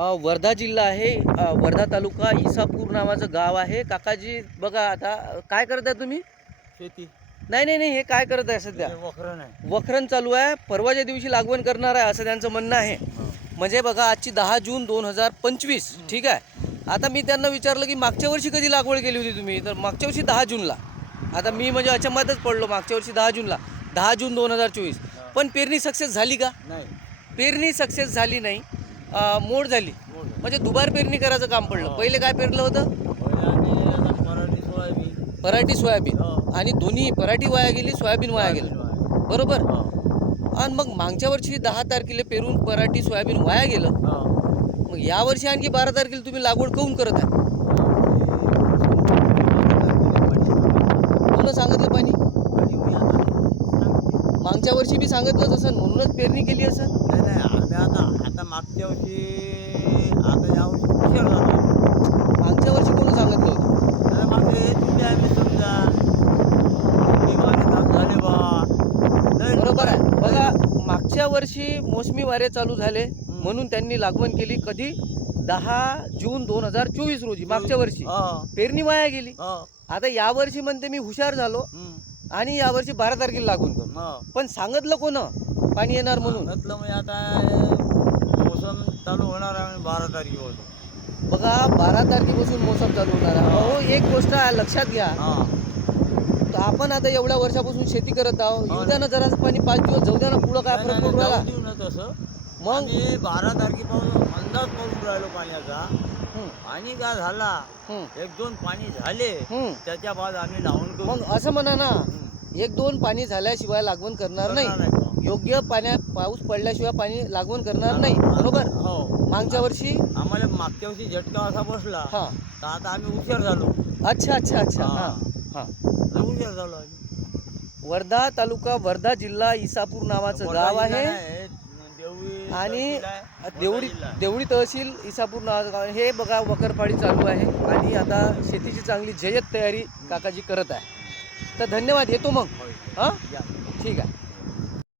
वर्धा जिल्हा आहे. वर्धा तालुका इसापूर नावाचं गाव आहे. काकाजी बघा आता काय करत आहे तुम्ही? शेती. नाही नाही नाही, हे काय करत आहे सध्या? वखरण आहे. वखरण चालू आहे. परवाच्या दिवशी लागवण करणार आहे असं त्यांचं म्हणणं आहे. म्हणजे बघा आजची 10 जून 2025, ठीक आहे. आता मी त्यांना विचारलं की मागच्या वर्षी कधी लागवड केली होती तुम्ही, तर मागच्या वर्षी 10 जूनला. आता मी म्हणजे अचंबातच पडलो. मागच्या वर्षी 10 जूनला, 10 जून 2024. पण पेरणी सक्सेस झाली का? नाही. पेरणी सक्सेस झाली नाही, मोड झाली. म्हणजे दुबार पेरणी करायचं काम पडलं. पहिले काय पेरलं होतं? पराठी सोयाबीन. पराठी सोयाबीन. आणि दोन्ही पराठी वाया गेली, सोयाबीन वाया गेलं, बरोबर. आणि मग मागच्या वर्षी 10 तारखेला पेरून पराठी सोयाबीन वाया गेलं. मग या वर्षी आणखी 12 तारखेला तुम्ही लागवड काऊन करत आहे? म्हणून सांगितलं पाणी. मागच्या वर्षी बी सांगितलंच असं, म्हणूनच पेरणी केली असं. नाही नाही, आम्ही आता मागच्या वर्षी आता यावर्षी उशीर झाला. मागच्या वर्षी कोणी सांगितलं होतं? तर मागे तुम्ही आम्ही समजा झाले बा. बरोबर आहे. बघा मागच्या वर्षी मोसमी वारे चालू झाले म्हणून त्यांनी लागवण केली. कधी? 10 जून 2024 रोजी. मागच्या वर्षी पेरणी वाया गेली. आता यावर्षी म्हणते मी हुशार झालो आणि यावर्षी 12 तारखेला लागवण करू. पण सांगितलं कोण पाणी येणार म्हणून? म्हटलं मग आता मोसम चालू होणार आहे 12 तारखेपासून. बघा 12 तारखेपासून मोसम चालू होणार आहे. हो, एक गोष्ट लक्षात घ्या. तर आपण आता एवढ्या वर्षापासून शेती करत आहोत. येऊ द्या ना जरासं पाणी, 5 दिवस जाऊ द्या ना. पुढं काय फरक पडून राहिला? तसं मग 12 तारखेपासून अंदाज करून राहिलो पाण्याचा. पाणी का झाला, 1-2 पाणी झाले त्याच्या बाद आम्ही लावून करू. मग असं म्हणा ना, 1-2 पाणी झाल्याशिवाय लागवण करणार नाही. योग्य पाऊस पडल्याशिवाय पाणी लागवण करणार नाही, बरोबर. मागच्या वर्षी आम्हाला मागच्या वर्षी झटका असा बसला तर आता आम्ही हुशार झालो. अच्छा अच्छा अच्छा. हुशार झालो आम्ही. वर्धा तालुका, वर्धा जिल्हा, इसापूर नावाचं गाव आहे. आणि देवळी तहसील, इसापूर नावाचं गाव आहे. हे बघा वखरपाडी चालू आहे आणि आता शेतीची चांगली जय्यत तयारी काकाजी करत आहे. तर धन्यवाद. येतो मग. हां, ठीक आहे.